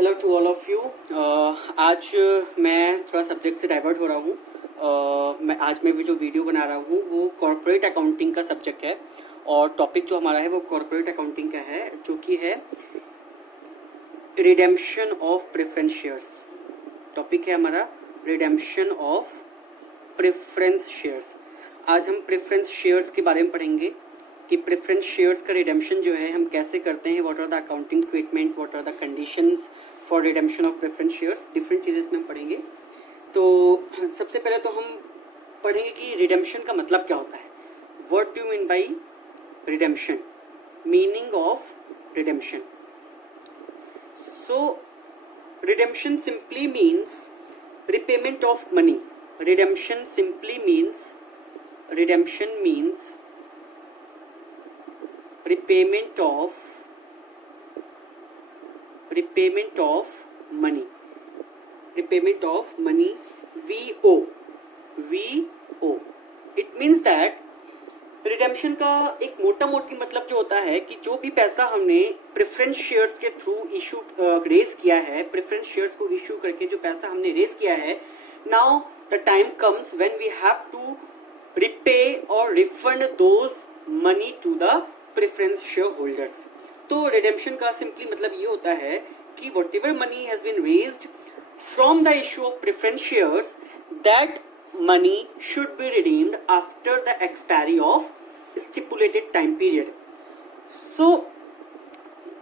Hello to all of you. आज मैं थोड़ा सब्जेक्ट से डाइवर्ट हो रहा हूँ। मैं भी जो वीडियो बना रहा हूँ वो कॉर्पोरेट अकाउंटिंग का सब्जेक्ट है और टॉपिक जो हमारा है वो कॉर्पोरेट अकाउंटिंग का है, जो कि है redemption of preference shares. Topic है हमारा रिडेम्पशन ऑफ प्रेफरेंस शेयर्स। आज हम प्रेफरेंस शेयर्स के बारे में पढ़ेंगे कि प्रेफरेंस शेयर्स का रिडेम्पशन जो है हम कैसे करते हैं, what are the accounting treatment, what are the conditions for redemption of preference shares. Different चीज़ें इसमें हम पढ़ेंगे। तो सबसे पहले तो हम पढ़ेंगे कि रिडेम्पशन का मतलब क्या होता है। What do mean by redemption, meaning of redemption. So redemption simply means repayment of money. Redemption simply means repayment of money. Repayment of money, VO. It means that redemption का एक मोटा मोटी मतलब जो होता है कि जो भी पैसा हमने प्रेफरेंस शेयर्स के थ्रू इशू रेज किया है, प्रेफरेंस शेयर्स को इशू करके जो पैसा हमने रेज किया है, now the time comes when we have to repay or refund those money to the preference share holders. तो रिडेम्पशन का सिंपली मतलब ये होता है कि whatever money has been raised from the issue of preference shares, that money should be redeemed after the expiry of stipulated time period. So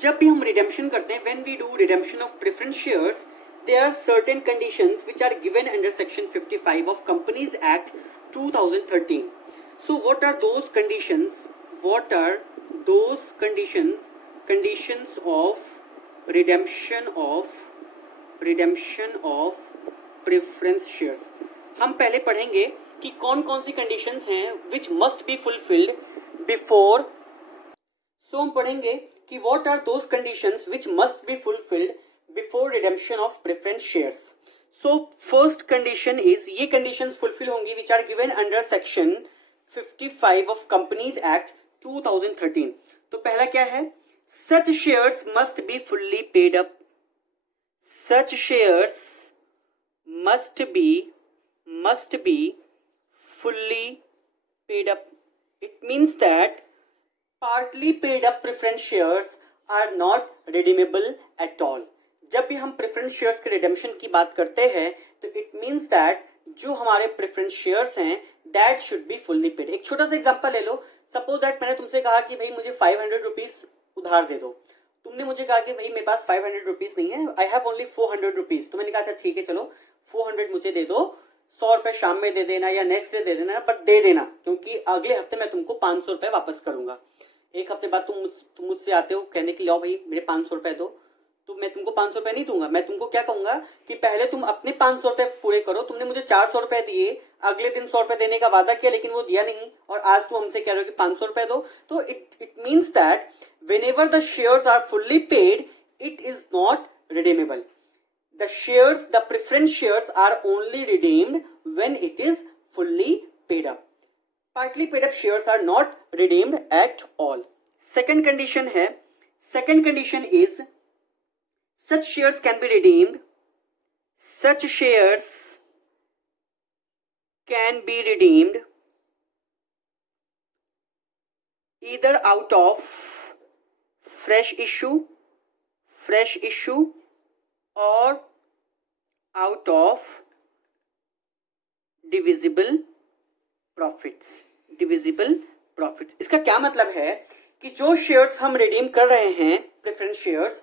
जब भी हम redemption करते हैं, when we do redemption of preference shares, there are certain conditions which are given under section 55 of Companies Act 2013. So what are those conditions? What are those conditions? Conditions of redemption of preference shares. हम पहले पढ़ेंगे कि कौन कौन सी conditions हैं which must be fulfilled before. So हम पढ़ेंगे कि what are those conditions which must be fulfilled before redemption of preference shares. So first condition is, ये कंडीशंस फुलफिल होंगी which are given under section 55 of Companies Act 2013। तो पहला क्या है, such shares must be fully paid up. Such shares must be fully paid up. It means that partly paid up preference shares are not redeemable at all. जब भी हम preference shares के redemption की बात करते हैं तो इट मीन्स दैट जो हमारे प्रेफरेंस शेयर्स हैं that should be fully paid. एक छोटा सा एग्जांपल ले लो। सपोज दैट मैंने तुमसे कहा कि भाई मुझे 500 रुपीज उधार दे दो। तुमने मुझे कहा कि भाई मेरे पास 500 रुपीज नहीं है, आई हैव ओनली 400 रुपीज। तो मैंने कहा अच्छा ठीक है, चलो 400 मुझे दे दो, 100 रुपए शाम में दे देना या नेक्स्ट डे दे देना, बट दे देना, क्योंकि अगले हफ्ते मैं तुमको 500 रुपए वापस करूंगा। एक हफ्ते बाद तुम मुझसे आते हो कहने के लिए, आओ भाई मेरे 500 रुपए दो, तो मैं तुमको 500 रुपए नहीं दूंगा। मैं तुमको क्या कहूंगा कि पहले तुम अपने 500 रुपए पूरे करो। तुमने मुझे 400 रुपए दिए, अगले दिन 100 रुपए देने का वादा किया लेकिन वो दिया नहीं, और आज तुम हमसे कह रहे हो कि 500 रुपए दो। तो it means that whenever the shares are fully paid, it is not redeemable. The preference shares are only redeemed when it is fully paid up. Partly paid up shares are not redeemed at all. Second condition is such shares can be redeemed. Such shares can be redeemed either out of fresh issue or out of divisible profits. इसका क्या मतलब है कि जो shares हम redeem कर रहे हैं प्रेफरेंस शेयर्स,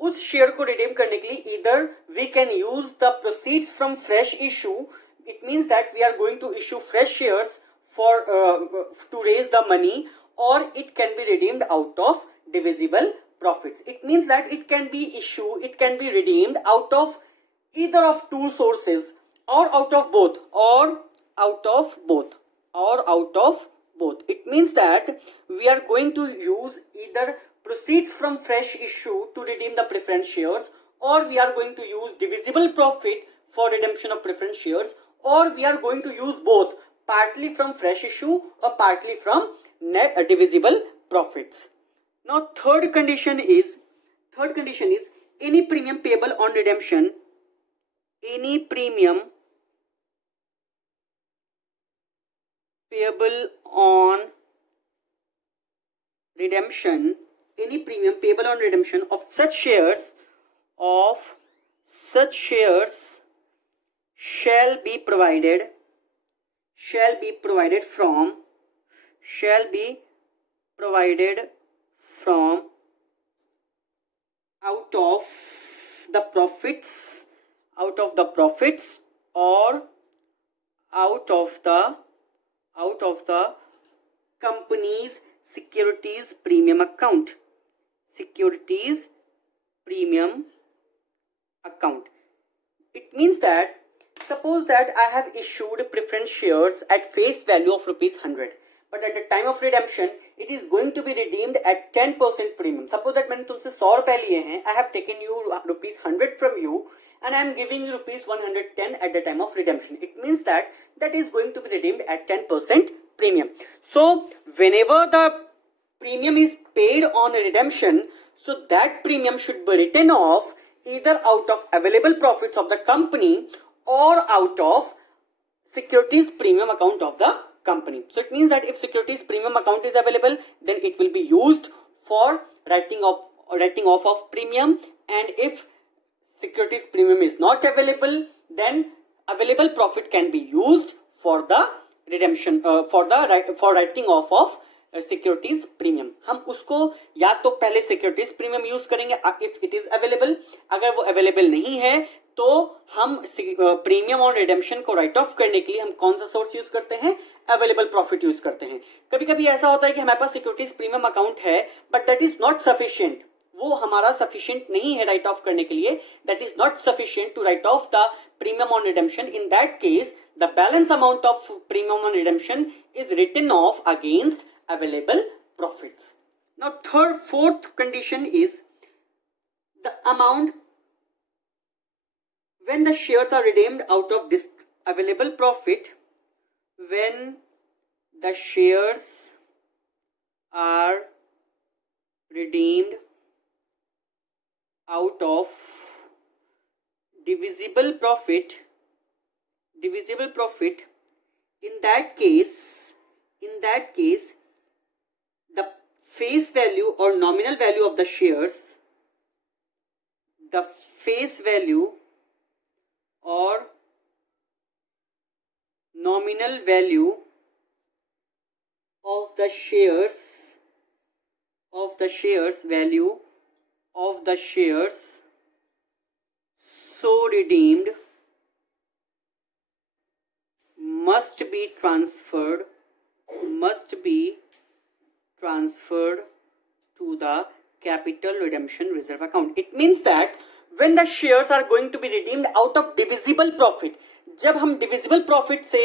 उस शेयर को रिडीम करने के लिए either we can use the proceeds from fresh issue. It means that we are going to issue fresh shares for to raise the money, or it can be redeemed out of divisible profits. It means that it can be redeemed out of either of two sources or out of both, It means that we are going to use either proceeds from fresh issue to redeem the preference shares, or we are going to use divisible profit for redemption of preference shares, or we are going to use both, partly from fresh issue or partly from divisible profits. Now third condition is any premium payable on redemption, any premium payable on redemption, any premium payable on redemption of such shares shall be provided from out of the profits or out of the company's securities premium account. It means that suppose that I have issued preference shares at face value of rupees 100, but at the time of redemption it is going to be redeemed at 10% premium. Suppose that मैंने तुमसे 100 रुपए लिए हैं, I have taken you rupees 100 from you and I am giving you rupees 110 at the time of redemption. It means that is going to be redeemed at 10% premium. So whenever the premium is paid on redemption, so that premium should be written off either out of available profits of the company or out of securities premium account of the company. So it means that if securities premium account is available, then it will be used for writing off of premium, and if securities premium is not available, then available profit can be used for the redemption for writing off of securities premium. हम उसको या तो पहले securities premium use करेंगे if it is available. अगर वो available नहीं है तो हम प्रीमियम और रिडेम्पशन को राइट ऑफ करने के लिए हम कौन सा सोर्स यूज करते हैं? अवेलेबल प्रॉफिट यूज करते हैं. कभी कभी ऐसा होता है कि हमारे पास सिक्योरिटीज प्रीमियम अकाउंट है but that is not sufficient. वो हमारा सफिशिएंट नहीं है राइट ऑफ करने के लिए. That is not sufficient to write off the premium on redemption. In that case the balance amount of premium on redemption is written off against available profits. Now fourth condition is the amount when the shares are redeemed out of this available profit. When the shares are redeemed out of divisible profit, in that case the face value or nominal value of the shares, the face value or nominal value of the shares so redeemed must be transferred to the capital redemption reserve account. It means that when the shares are going to be redeemed out of divisible profit, जब हम divisible profit से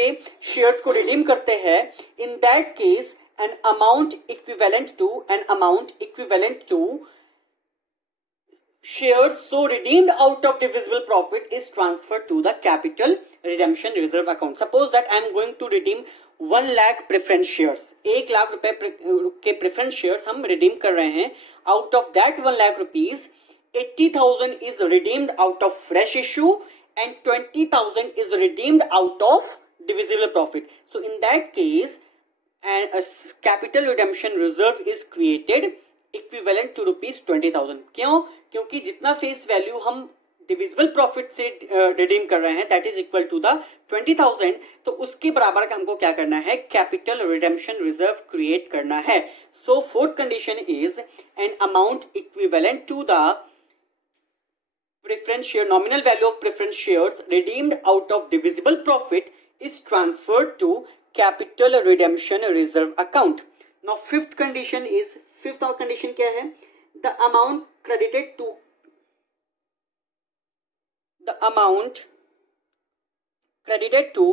shares को redeem करते हैं, in that case an amount equivalent to shares so redeemed out of divisible profit is transferred to the capital redemption reserve account. Suppose that I am going to redeem 1 lakh preference shares, 1 lakh रुपए के preference shares हम redeem कर रहे हैं. Out of that 1 lakh rupees 80,000 is redeemed out of fresh issue and 20,000 is redeemed out of divisible profit. So in that case capital redemption reserve is created equivalent to rupees 20,000. क्यों? क्योंकि जितना face value हम divisible profit से redeem कर रहे हैं that is equal to the 20,000, तो उसके बराबर का हमको क्या करना है? कैपिटल रिडेम्पशन रिजर्व क्रिएट करना है. So fourth condition is an amount equivalent to the preference share nominal value of preference shares redeemed out of divisible profit is transferred to capital redemption reserve account. Now fifth condition क्या है? The amount credited to the amount credited to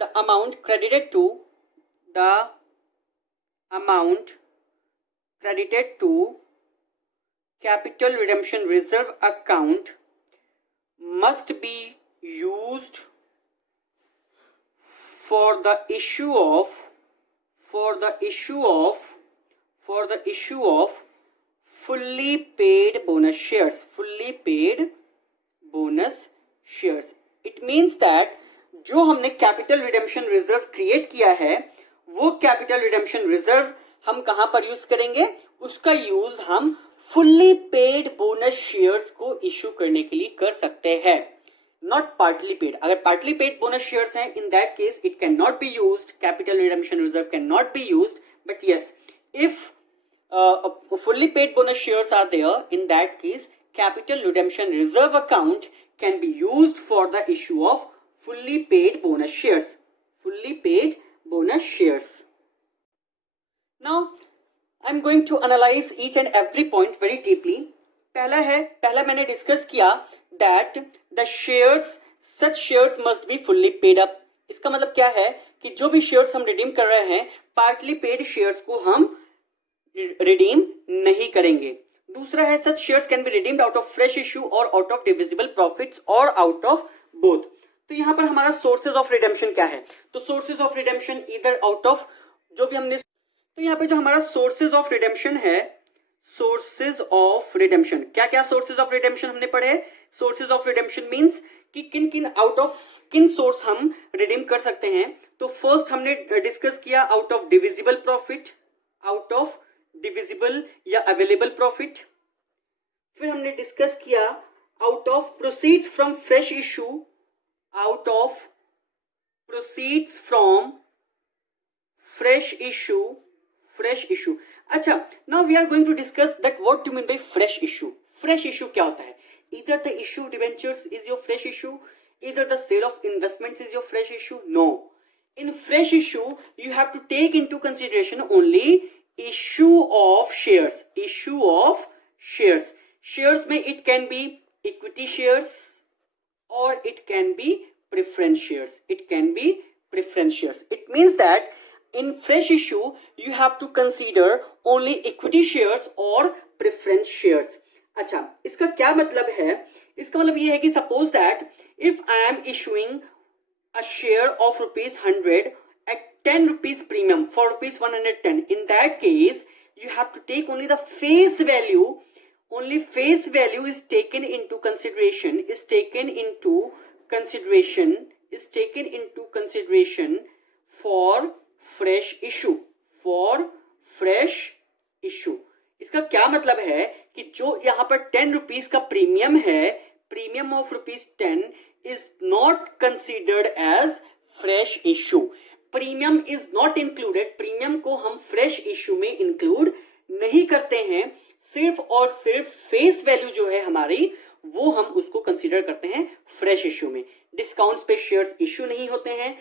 the amount credited to the amount credited to capital redemption reserve account must be used for the issue of fully paid bonus shares. Fully paid bonus shares. It means that जो हमने capital redemption reserve create किया है वो capital redemption reserve हम कहां पर use करेंगे, उसका यूज हम फुल्ली पेड बोनस शेयर्स को इश्यू करने के लिए कर सकते हैं, नॉट पार्टली पेड. अगर पार्टली पेड बोनस शेयर्स हैं, इन that case it can not be used, capital redemption reserve can not be used. But yes, if fully paid bonus shares are there, in that case capital redemption reserve account can be used for the issue of fully paid bonus shares. Fully paid bonus shares. Now I'm going to analyze each and every point very deeply. पहला मैंने discuss किया that the shares, such shares must be fully paid up. इसका मतलब क्या है कि जो भी शेयर्स हम रिडीम कर रहे हैं, पार्टली पेड शेयर्स को हम रिडीम नहीं करेंगे. दूसरा है such shares can be redeemed out of fresh issue or out of divisible profits or out of both. तो यहां पर हमारा सोर्सेज ऑफ रिडेम्पशन क्या है, तो सोर्सेज ऑफ रिडेम्पशन इधर आउट ऑफ जो भी हमने, तो यहां पे जो हमारा सोर्सेज ऑफ रिडेम्पशन है, सोर्सेज ऑफ रिडेम्पशन क्या क्या सोर्सेज ऑफ रिडेम्पशन हमने पढ़े. सोर्सेज ऑफ रिडेम्पशन मींस कि किन किन आउट ऑफ किन सोर्स हम रिडीम कर सकते हैं. तो फर्स्ट हमने डिस्कस किया out of divisible profit, out of divisible या अवेलेबल प्रॉफिट. फिर हमने डिस्कस किया out of proceeds from fresh issue, out of proceeds from fresh issue, fresh issue. अच्छा, now we are going to discuss that what do mean by fresh issue. Fresh issue क्या होता है. Either the issue of debentures is your fresh issue, either the sale of investments is your fresh issue. No, in fresh issue you have to take into consideration only issue of shares. Issue of shares. Shares में it can be equity shares or it can be preference shares. It can be preference shares. It means that in fresh issue you have to consider only equity shares or preference shares. अच्छा, इसका क्या मतलब है. इसका मतलब ये है कि suppose that if I am issuing a share of ₹100 at 10 rupees premium for ₹110, in that case you have to take only the face value. Only face value is taken into consideration, is taken into consideration for fresh issue, for fresh issue. इसका क्या मतलब है कि जो यहां पर 10 rupees का premium है, premium of ₹10 is not considered as fresh issue. Premium is not included. Premium को हम फ्रेश इशू में इंक्लूड नहीं करते हैं. सिर्फ और सिर्फ फेस वैल्यू जो है हमारी, वो हम उसको कंसिडर करते हैं फ्रेश इशू में. डिस्काउंट्स पे शेयर्स इशू नहीं होते हैं,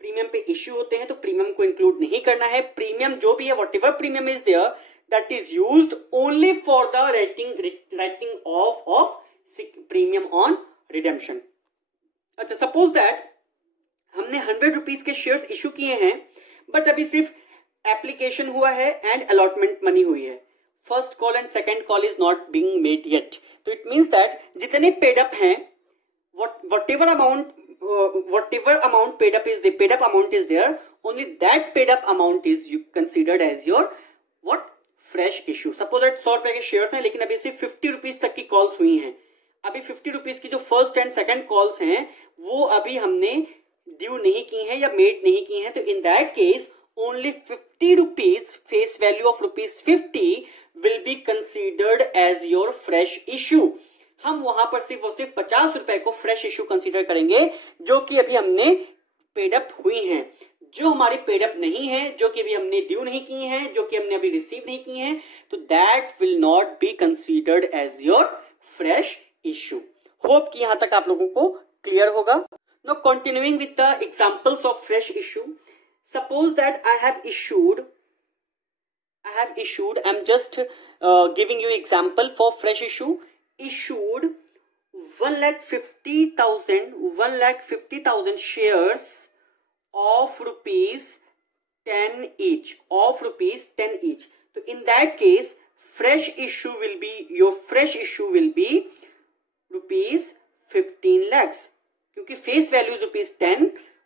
प्रीमियम पे इशू होते हैं, तो प्रीमियम को इंक्लूड नहीं करना है. प्रीमियम जो भी है, whatever premium is there, that is used only for the writing off of premium on redemption. अच्छा, सपोज दैट हमने 100 रुपीज के शेयर्स इशू किए हैं, बट अभी सिर्फ एप्लीकेशन हुआ है एंड अलॉटमेंट मनी हुई है. First call and second call is not being made yet. तो इट मीन्स दैट जितने पेड अप हैं, whatever amount paid up amount is there, only that paid up amount is you considered as your what fresh issue. Suppose that 100 रुपए के shares हैं, लेकिन अभी सिर्फ 50 rupees तक की कॉल्स हुई हैं. अभी 50 रुपीज की जो फर्स्ट एंड सेकंड कॉल्स हैं वो अभी हमने ड्यू नहीं की हैं या मेड नहीं की हैं. तो in that case only 50 rupees face value of ₹50 will be considered as your fresh issue. हम वहां पर सिर्फ और सिर्फ 50 रुपए को फ्रेश इशू कंसिडर करेंगे जो कि अभी हमने पेड अप हुई हैं. जो हमारी पेड अप नहीं है, जो कि अभी हमने ड्यू नहीं की हैं, जो कि हमने अभी रिसीव नहीं की हैं, तो that will not be considered as your fresh issue. Hope कि यहां तक आप लोगों को क्लियर होगा. Now continuing with the examples of fresh issue. Suppose that I have issued, I am just giving you example for fresh issue. Issued 1,50,000 shares of ₹10 each, So in that case, fresh issue will be ₹15 lakhs. क्योंकि face value is ₹10,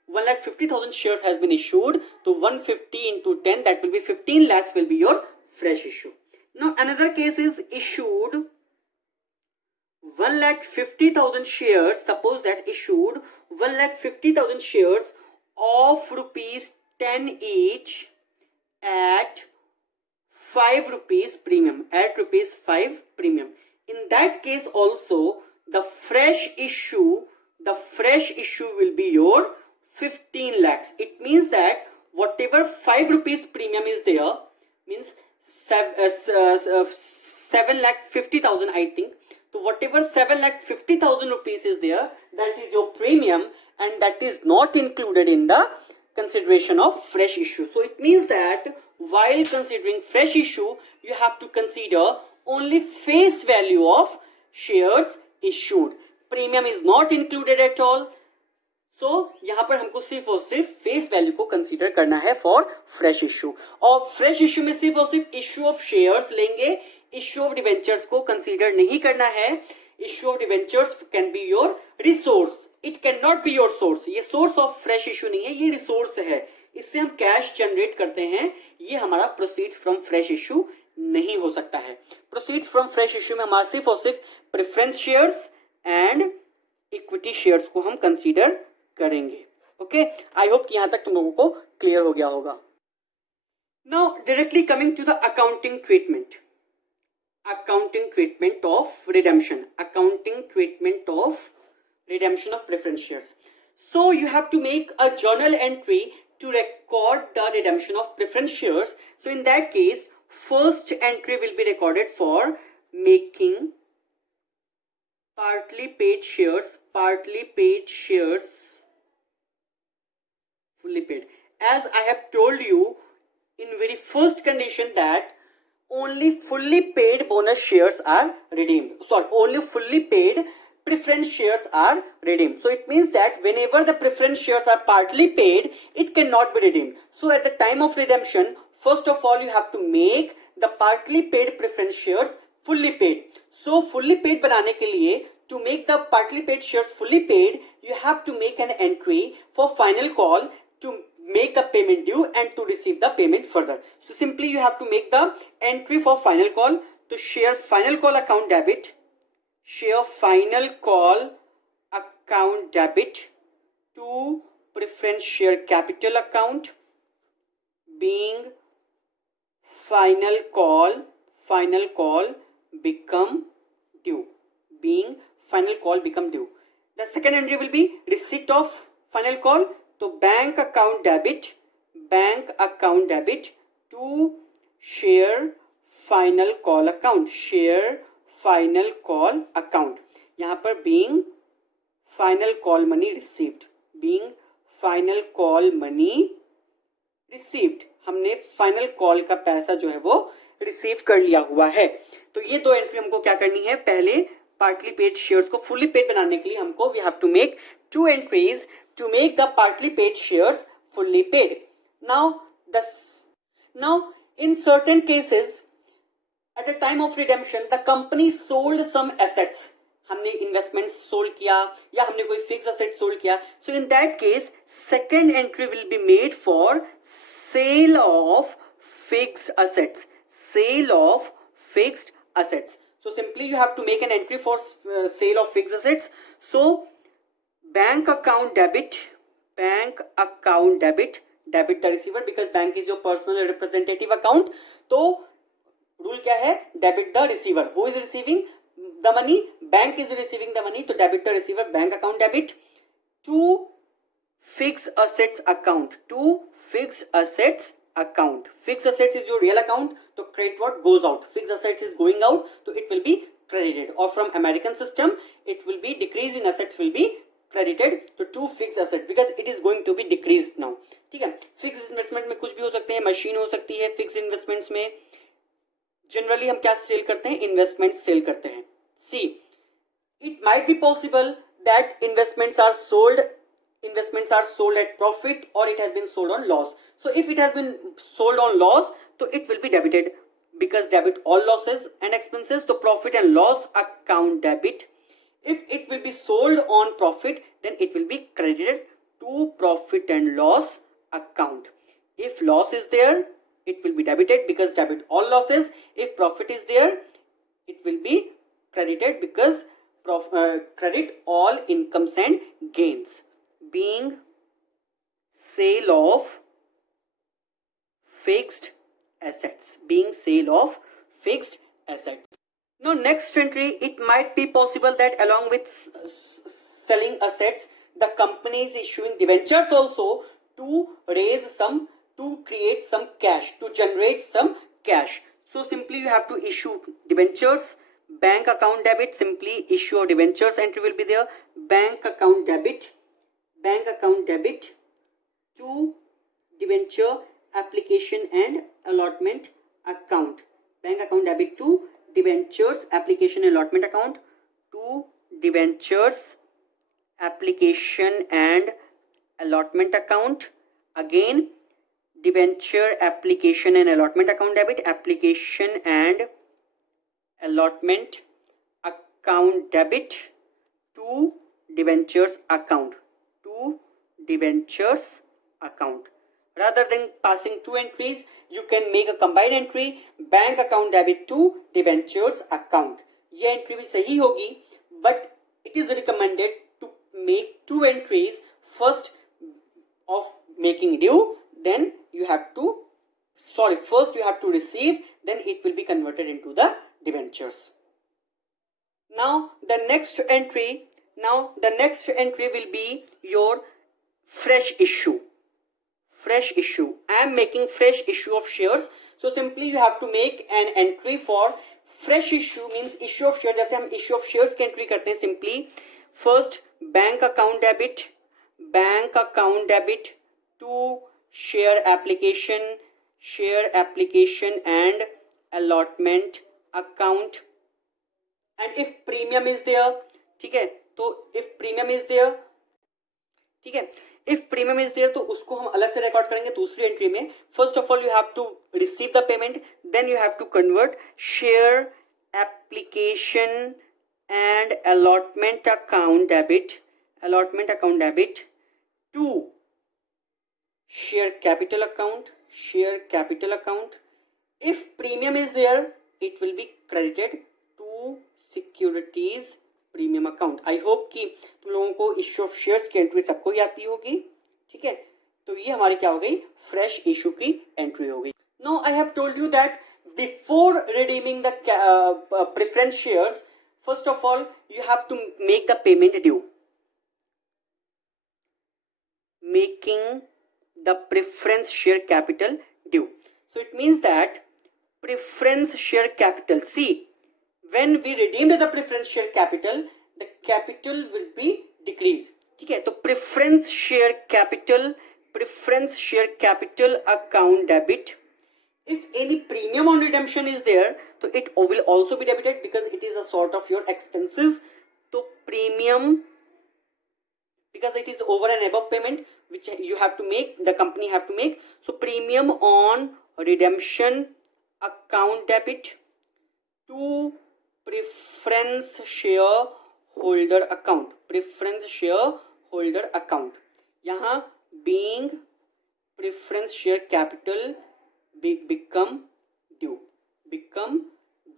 1,50,000 shares has been issued, तो 150 into 10, that will be 15 lakhs will be your fresh issue. Now another case is issued 1,50,000 shares. Suppose that issued 1,50,000 shares of rupees 10 each at 5 rupees premium, at rupees 5 premium. In that case also the fresh issue will be your 15 lakhs. It means that whatever 5 rupees premium is there, means 7,50,000 I think. So whatever 7,50,000 rupees is there, that is your premium, and that is not included in the consideration of fresh issue. So it means that while considering fresh issue, you have to consider only face value of shares issued. Premium is not included at all. So यहाँ पर हमको सिर्फ और सिर्फ face value को consider करना है for fresh issue. और फ्रेश इश्यू में सिर्फ और सिर्फ इश्यू ऑफ शेयर्स लेंगे, इश्यू ऑफ डिवेंचर्स को कंसीडर नहीं करना है. Issue of debentures can be your resource, it can not be your source. ये सोर्स ऑफ फ्रेश इश्यू नहीं है, ये रिसोर्स है, इससे हम कैश जनरेट करते हैं. ये हमारा प्रोसीड्स फ्रॉम फ्रेश इश्यू नहीं हो सकता है. प्रोसीड्स फ्रॉम फ्रेश इश्यू में हमारा सिर्फ और सिर्फ preference shares and equity shares को हम कंसीडर करेंगे. ओके, आई होप कि यहां तक तुम लोगों को क्लियर हो गया होगा. Now directly coming to the accounting treatment. Accounting treatment of redemption. Accounting treatment of redemption of preference shares. So you have to make a journal entry to record the redemption of preference shares. So in that case, first entry will be recorded for making partly paid shares fully paid. As I have told you in very first condition that only fully paid bonus shares are redeemed. Sorry, only fully paid preference shares are redeemed. So it means that whenever the preference shares are partly paid, it cannot be redeemed. So at the time of redemption, first of all you have to make the partly paid preference shares fully paid. So fully paid बनाने के लिए, to make the partly paid shares fully paid, you have to make an entry for final call to make the payment due and to receive the payment further. So simply you have to make the entry for final call to share final call account debit, share final call account debit to preference share capital account, being final call become due, being final call become due. The second entry will be receipt of final call, तो bank account debit to share final call account, share final call account. यहां पर being final call money received, being final call money received, हमने final call का पैसा जो है वो receive कर लिया हुआ है. तो ये दो एंट्री हमको क्या करनी है, पहले पार्टली पेड शेयर्स को फुली पेड बनाने के लिए हमको we have to make two entries to make the partly paid shares fully paid. Now in certain cases at the time of redemption the company sold some assets. हमने investment sold किया या हमने कोई fix asset sold किया. So in that case second entry will be made for sale of fixed assets, sale of fixed assets. So simply you have to make an entry for sale of fixed assets. So bank account debit, debit the receiver because bank is your personal representative account. तो rule क्या है, debit the receiver. Who is receiving the money? Bank is receiving the money. तो debit the receiver, bank account debit to fixed assets account, to fixed assets account. Fixed assets is your real account. तो credit what goes out, fixed assets is going out, so it will be credited. Or from American system it will be decreasing assets will be credited to fixed asset because it is going to be decreased now. ठीक है, fix investment में कुछ भी हो सकते हैं, machine हो सकती है. फिक्स इन्वेस्टमेंट्स में जनरली हम क्या सेल करते हैं, इन्वेस्टमेंट सेल करते हैं. See it might be possible that investments are sold at profit or it has been sold on loss. So if it has been sold on loss, so it will be debited because debit all losses and expenses. So profit and loss account debit. If it will be sold on profit, then it will be credited to profit and loss account. If loss is there, it will be debited because debit all losses. If profit is there, it will be credited because credit all incomes and gains. Being sale of fixed assets. Being sale of fixed assets. Now next entry, it might be possible that along with selling assets, the company is issuing debentures also to raise some, to create some cash, to generate some cash. So simply you have to issue debentures. Bank account debit, simply issue of debentures entry will be there. Bank account debit to debenture application and allotment account. Bank account debit to debentures application and allotment account, to debentures application and allotment account. Again, debenture application and allotment account debit, application and allotment account debit to debentures account, to debentures account. Rather than passing two entries, you can make a combined entry, bank account debit to debentures account. ये entry भी सही होगी, but it is recommended to make two entries. First of making due, then you have to first you have to receive, then it will be converted into the debentures. Now the next entry will be your fresh issue. I am making fresh issue of shares. So simply you have to make an entry for fresh issue, means issue of shares. जैसे हम issue of shares की entry करते हैं, simply first bank account debit to share application and allotment account. And if premium is there, ठीक है, तो if premium is there, ठीक है, if premium is there तो उसको हम अलग से रिकॉर्ड करेंगे दूसरी एंट्री में. First of all you have to receive the payment, then you have to convert share application and allotment account debit to share capital account. If premium is there, it will be credited to securities premium account. I hope कि तुम लोगों को issue of shares की entry सबको ही आती होगी. ठीक है, तो ये हमारी क्या हो गई, फ्रेश इशू की एंट्री हो गई. No I have told you that before redeeming the preference shares, first of all you have to make the payment due. Making the preference share capital due. So it means that preference share capital, see when we redeemed the preference share capital, the capital will be decreased. ठीक है, तो preference share capital account debit. If any premium on redemption is there, so it will also be debited because it is a sort of your expenses. तो premium, because it is over and above payment which you have to make, the company have to make. So premium on redemption account debit to preference shareholder account. यहाँ being preference share capital become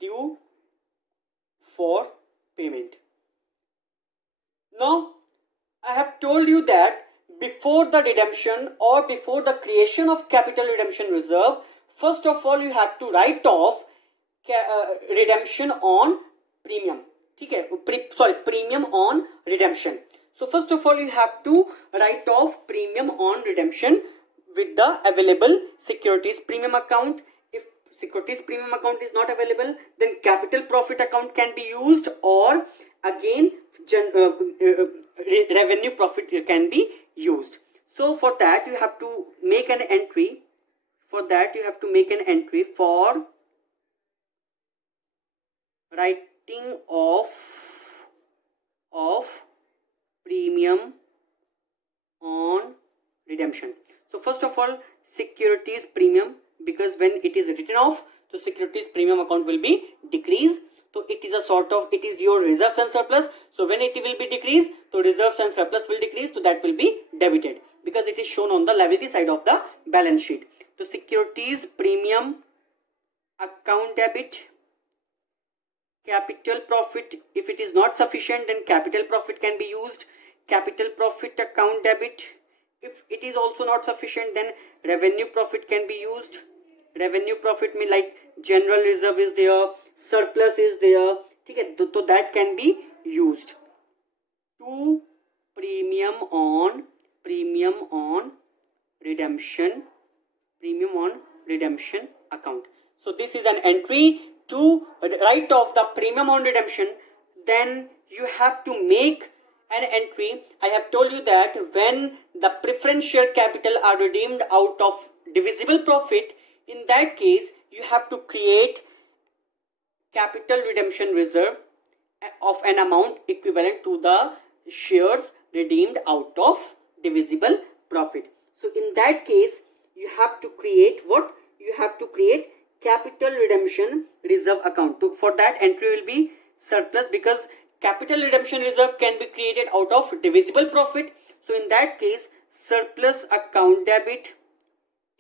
due for payment. Now I have told you that before the redemption or before the creation of capital redemption reserve, first of all you have to write off redemption on premium. ठीक है, premium on redemption. So first of all you have to write off premium on redemption with the available securities premium account. If securities premium account is not available, then capital profit account can be used, or again revenue profit can be used. So for that you have to make an entry. For writing of premium on redemption. So first of all securities premium, because when it is written off, so securities premium account will be decreased. So it is a sort of, it is your reserves and surplus. So when it will be decreased, so reserves and surplus will decrease, so that will be debited because it is shown on the liability side of the balance sheet. तो securities premium account debit, capital profit. If it is not sufficient, then capital profit can be used. Capital profit account debit. If it is also not sufficient, then revenue profit can be used. Revenue profit में like general reserve is there, surplus is there, ठीक है, तो that can be used. To premium on redemption account. So this is an entry to write off the premium on redemption. Then you have to make an entry. I have told you that when the preference share capital are redeemed out of divisible profit, in that case you have to create capital redemption reserve of an amount equivalent to the shares redeemed out of divisible profit. So in that case you have to create what? You have to create capital redemption reserve account. So for that entry will be surplus, because capital redemption reserve can be created out of divisible profit. So in that case surplus account debit,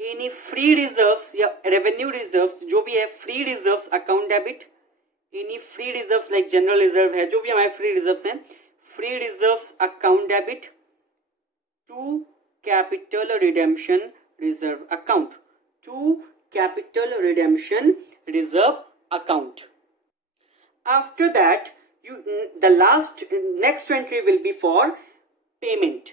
any free reserves या revenue reserves जो भी है free reserves account debit, any free reserves like general reserve है, जो भी हमारे free reserves हैं, free reserves account debit to capital redemption reserve account, to capital redemption reserve account. After that the next entry will be for payment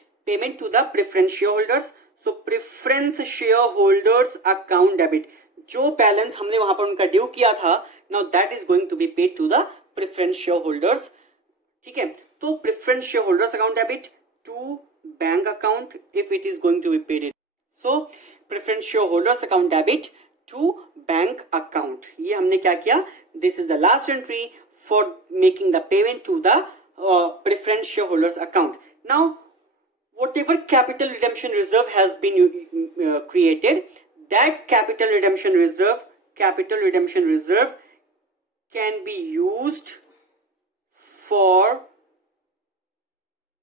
to the preference shareholders. So preference shareholders account debit, जो balance हमने वहां पर उनका due किया था, now that is going to be paid to the preference shareholders. ठीक है, तो preference shareholders account debit to bank account if it is going to be paid. So preference shareholders account debit to bank account. ये हमने क्या किया? This is the last entry for making the payment to the preference shareholders account. Now whatever capital redemption reserve has been created, that capital redemption reserve can be used for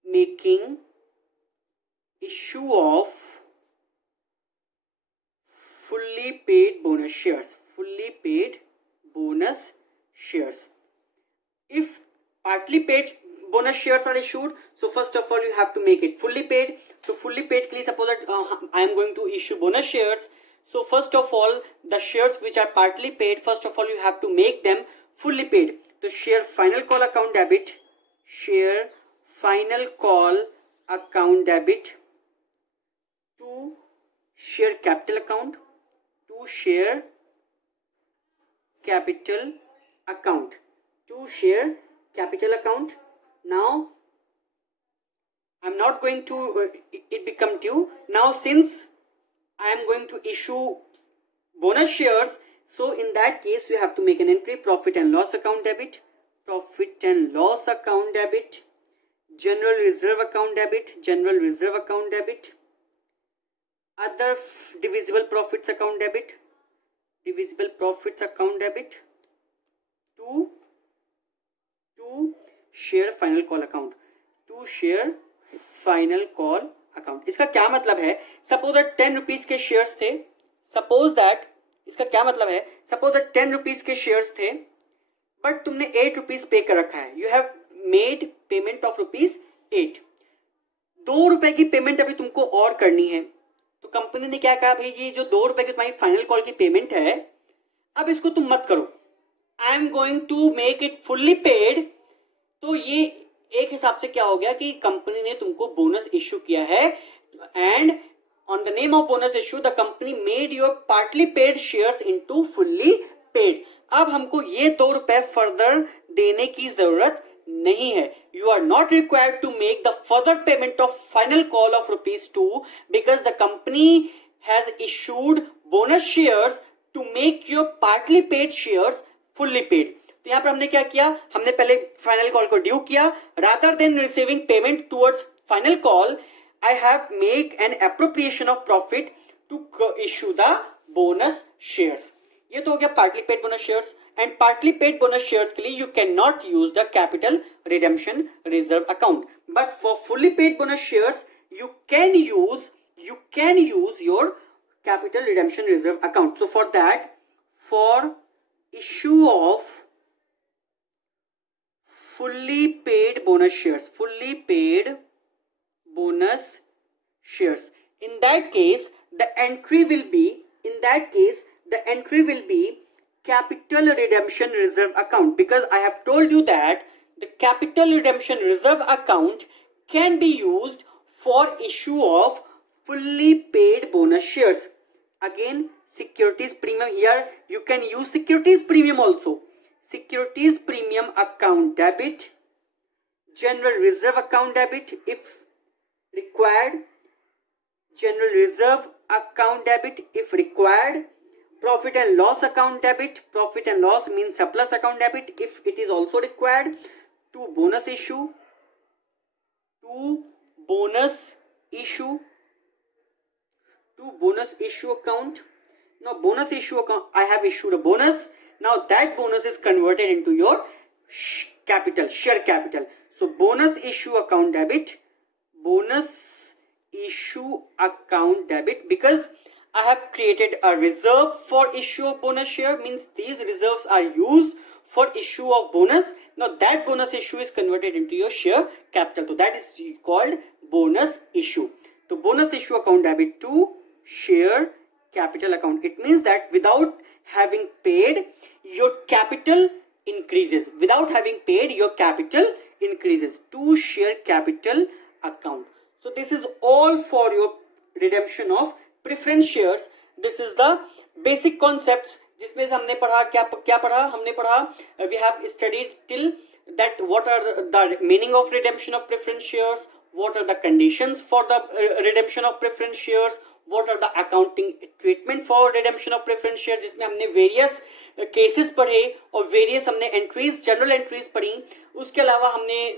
making issue of fully paid bonus shares. If partly paid bonus shares are issued, so first of all you have to make it fully paid. So fully paid के लिए suppose that I am going to issue bonus shares. So first of all the shares which are partly paid, first of all you have to make them fully paid. So share final call account debit, share final call account debit to share capital account, to share capital account, to share capital account. Now I'm not going to it become due. Now since I am going to issue bonus shares, so in that case you have to make an entry, profit and loss account debit, general reserve account debit, other divisible profits account debit, to share final call account, इसका क्या मतलब है? Suppose that 10 rupees के shares थे, suppose that 10 rupees के shares थे, but तुमने 8 rupees पे कर रखा है. You have made payment of ₹8. 2 रुपए की पेमेंट अभी तुमको और करनी है, तो कंपनी ने क्या कहा, भाई ये जो 2 रुपए की तुम्हारी फाइनल कॉल की पेमेंट है, अब इसको तुम मत करो, I am going to make it fully paid. तो ये एक हिसाब से क्या हो गया कि कंपनी ने तुमको बोनस इश्यू किया है, and on the name of bonus issue the company made your partly paid shares into fully paid. अब हमको ये 2 रुपए फर्दर देने की जरूरत नहीं है. You are not required to make the further payment of final call of ₹2 because the company has issued bonus shares to make your partly paid shares fully paid. तो यहां पर हमने क्या किया, हमने पहले फाइनल कॉल को ड्यू किया, rather than receiving payment towards final call I have make an appropriation of profit to issue the bonus shares. ये तो हो गया partly paid bonus shares. And partly paid bonus shares के लिए you can not use the capital redemption reserve account, but for fully paid bonus shares you can use your capital redemption reserve account. So for that, for issue of fully paid bonus shares, in that case the entry will be, capital redemption reserve account, because I have told you that the capital redemption reserve account can be used for issue of fully paid bonus shares. Again, securities premium, here you can use securities premium also. Securities premium account debit, general reserve account debit if required, general reserve account debit if required, profit and loss account debit, profit and loss means surplus account debit if it is also required, to bonus issue account. Now bonus issue account, I have issued a bonus. Now that bonus is converted into your capital, share capital. So bonus issue account debit, because I have created a reserve for issue of bonus share, means these reserves are used for issue of bonus. Now that bonus issue is converted into your share capital. So that is called bonus issue. So bonus issue account debit to share capital account. It means that without having paid, your capital increases. To share capital account. So this is all for your redemption of preference shares. This is the basic concepts जिसमें से हमने पढ़ा क्या पढ़ा we have studied till that what are the meaning of redemption of preference shares, what are the conditions for the redemption of preference shares, what are the accounting treatment for redemption of preference shares, जिसमें हमने various cases पढ़े और various हमने entries, general entries पढ़ी. उसके अलावा हमने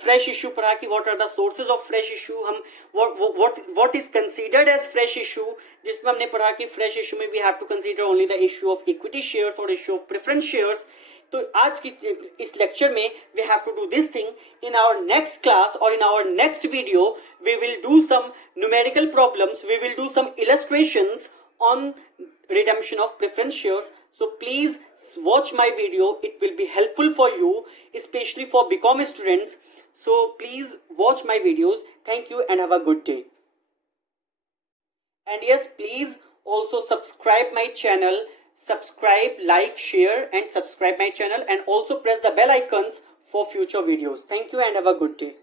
fresh issue पढ़ा कि what are the sources of fresh issue, हम what is considered as fresh issue, जिसमें हमने पढ़ा कि फ्रेश इशू में we have to consider only the issue of equity shares और इशू ऑफ प्रेफरेंस शेयर्स. तो आज की इस लेक्चर में we have to do this thing. In our next class or in our next video we will do some numerical problems, we will do some illustrations on redemption of preference shares. So please watch my video, it will be helpful for you, especially for BCom students. So please watch my videos. Thank you and have a good day. And yes, please also subscribe my channel, subscribe, like, share and subscribe my channel, and also press the bell icons for future videos. Thank you and have a good day.